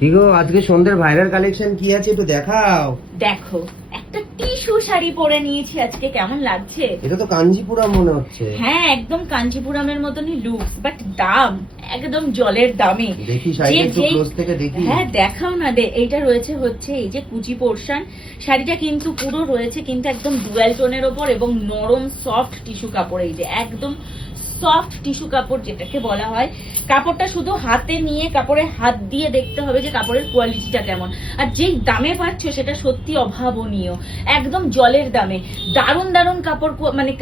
কি গো আজকে সন্ধ্যের ভাইরাল কালেকশন কি আছে একটু দেখাও। দেখো একটা টিস্যু শাড়ি পরে নিয়েছি আজকে, কেমন লাগছে? এটা তো কাঞ্জিপুরম মনে হচ্ছে। হ্যাঁ একদম কাঞ্চিপুরামের মতনই লুকস, বাট দাম একদম জলের দামে। দেখি শাড়িটা একটু ক্লোজ থেকে দেখি। হ্যাঁ দেখাও না দে। এইটা রয়েছে হচ্ছে এই যে কুচি পোর্শন, শাড়িটা কিন্তু পুরো রয়েছে কিন্তু একদম ডুয়াল টোনের ওপর এবং নরম সফট টিস্যু কাপড়। এই যে একদম সফট টিস্যু কাপড় যেটাকে বলা হয়। কাপড়টা শুধু হাতে নিয়ে কাপড়ে হাত দিয়ে দেখতে হবে যে কাপড়ের কোয়ালিটিটা কেমন, আর যেই দামে পাচ্ছ সেটা সত্যি অভাবনীয়, একদম জলের দামে। দারুণ দারুণ কাপড়, মানে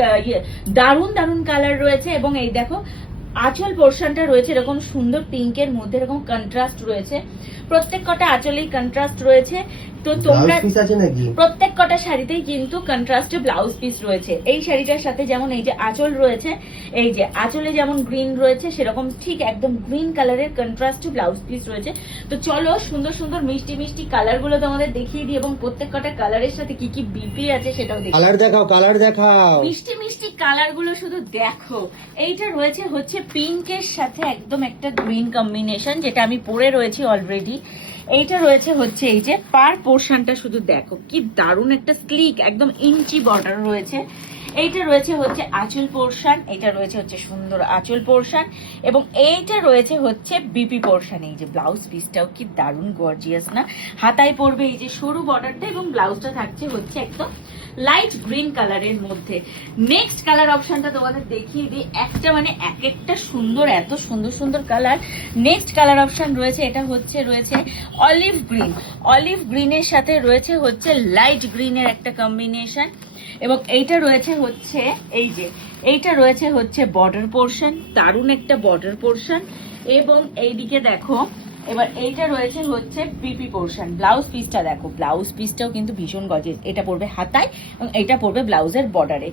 দারুণ দারুণ কালার রয়েছে। এবং এই দেখো আঁচল পোর্শনটা রয়েছে এরকম সুন্দর পিঙ্কের মধ্যে, এরকম কন্ট্রাস্ট রয়েছে। প্রত্যেক কটা আঁচলেই কন্ট্রাস্ট রয়েছে। তো তোমরা প্রত্যেক কটা শাড়িতেই কিন্তু কন্ট্রাস্টে ব্লাউজ পিস রয়েছে। এই শাড়িটার সাথে যেমন এই যে আঁচল রয়েছে, এই যে আঁচলে যেমন গ্রিন রয়েছে সেরকম ঠিক একদম গ্রিন কালারের কন্ট্রাস্টে ব্লাউজ পিস রয়েছে। তো চলো সুন্দর সুন্দর মিষ্টি মিষ্টি কালার গুলো তোমাদের দেখিয়ে দিই এবং প্রত্যেক কটা কালারের সাথে কি কি বিক্রি আছে সেটাও দেখি। কালার দেখাও মিষ্টি মিষ্টি কালার গুলো শুধু দেখো। এইটা রয়েছে হচ্ছে পিঙ্কের সাথে একদম একটা গ্রিন কম্বিনেশন, যেটা আমি পরে রয়েছি অলরেডি। এইটা রয়েছে হচ্ছে এই যে পার পোর্শনটা শুধু দেখো কি দারুণ একটা স্লিক একদম ইঞ্চি বর্ডার রয়েছে। এইটা রয়েছে হচ্ছে আঁচল পোর্শন, এটা রয়েছে হচ্ছে সুন্দর আঁচল পোর্শন এবং এইটা রয়েছে হচ্ছে বিপি পোর্শন। এই যে ব্লাউজ পিসটাও কি দারুণ গর্জিয়াস না? হাতায় পড়বে এই যে সরু বর্ডারটা এবং ব্লাউজটা থাকছে হচ্ছে একদম লাইট গ্রিন কালারের মধ্যে। নেক্সট কালার অপশনটা তোমাদের দেখিয়ে দিই, একটা মানে এক একটা সুন্দর, এত সুন্দর সুন্দর কালার। নেক্সট কালার অপশন রয়েছে, এটা হচ্ছে রয়েছে অলিভ গ্রিন। অলিভ গ্রিনের সাথে রয়েছে হচ্ছে লাইট গ্রিনের একটা কম্বিনেশন এবং এইটা রয়েছে হচ্ছে এই যে এইটা রয়েছে হচ্ছে বর্ডার পোর্শন, দারুণ একটা বর্ডার পোর্শন। এবং এইদিকে দেখো এবার এইটা রয়েছে হচ্ছে পিপি পোর্শন। ব্লাউজ পিসটা দেখো, ব্লাউজ পিসটাও কিন্তু ভীষণ গর্জিয়াস। এটা পড়বে হাতায় এবং এটা পড়বে ব্লাউজের বর্ডারে।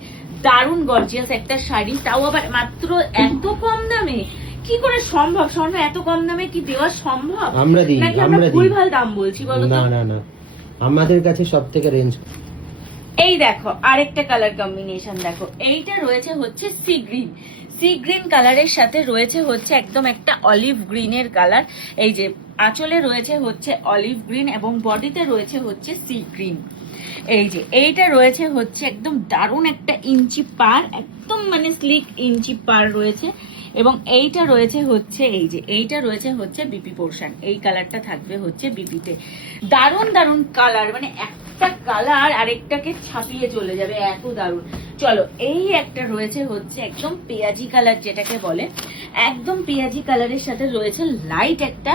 দারুণ গর্জিয়াস একটা শাড়ি, তাও আবার মাত্র এত কম দামে। কি করে সম্ভব স্বর্ণ? এত কম দামে কি দেওয়া সম্ভব? আমরা দিই, নাকি আমরা ভুলভাল দাম বলছি বলো তো? না আমাদের কাছে সবথেকে রেঞ্জ। এই দেখো আরেকটা কালার কম্বিনেশন দেখো, এইটা রয়েছে হচ্ছে সি গ্রিন। সি গ্রিন কালারের সাথে রয়েছে হচ্ছে একদম একটা অলিভ গ্রিনের কালার। এই যে আঁচলে রয়েছে হচ্ছে অলিভ গ্রিন এবং বডিতে রয়েছে হচ্ছে সি গ্রিন। এই যে এইটা রয়েছে হচ্ছে একদম দারুণ একটা ইঞ্চি পার, একদম মানে স্লিক ইঞ্চি পার রয়েছে। এবং এইটা রয়েছে হচ্ছে এই যে এইটা রয়েছে হচ্ছে বিপি পোর্শন। এই কালারটা থাকবে হচ্ছে বিপিতে। দারুণ দারুণ কালার, মানে একটা কালার আরেকটাকে ছাপিয়ে চলে যাবে, এত দারুণ। চলো এই একটা রয়েছে হচ্ছে একদম পেঁয়াজি কালার যেটাকে বলে, একদম পেঁয়াজি কালারের সাথে রয়েছে লাইট একটা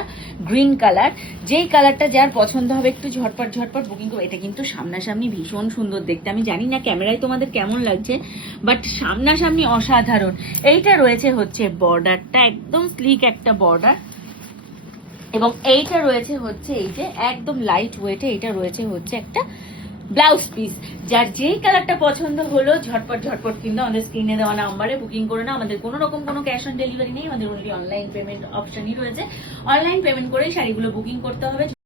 গ্রিন কালার। যেই কালারটা যার পছন্দ হবে একটু ঝটপট ঝটপট বুকিং করবে। এটা কিন্তু সামনাসামনি ভীষণ সুন্দর দেখতে, আমি জানি না ক্যামেরায় তোমাদের কেমন লাগছে, বাট সামনাসামনি অসাধারণ। এইটা রয়েছে হচ্ছে বর্ডারটা একদম স্লিক একটা বর্ডার এবং এইটা রয়েছে হচ্ছে এই যে একদম লাইট ওয়েটে এটা রয়েছে হচ্ছে একটা ব্লাউজ পিস। যার যেই কালারটা পছন্দ হলো ঝটপট ঝটপট কিন্তু আমাদের স্ক্রিনে দেওয়া নাম্বারে বুকিং করে নাও। আমাদের কোনো রকম কোনো ক্যাশ অন ডেলিভারি নেই, আমাদের অনলি অনলাইন পেমেন্ট অপশনই রয়েছে। অনলাইন পেমেন্ট করেই শাড়িগুলো বুকিং করতে হবে।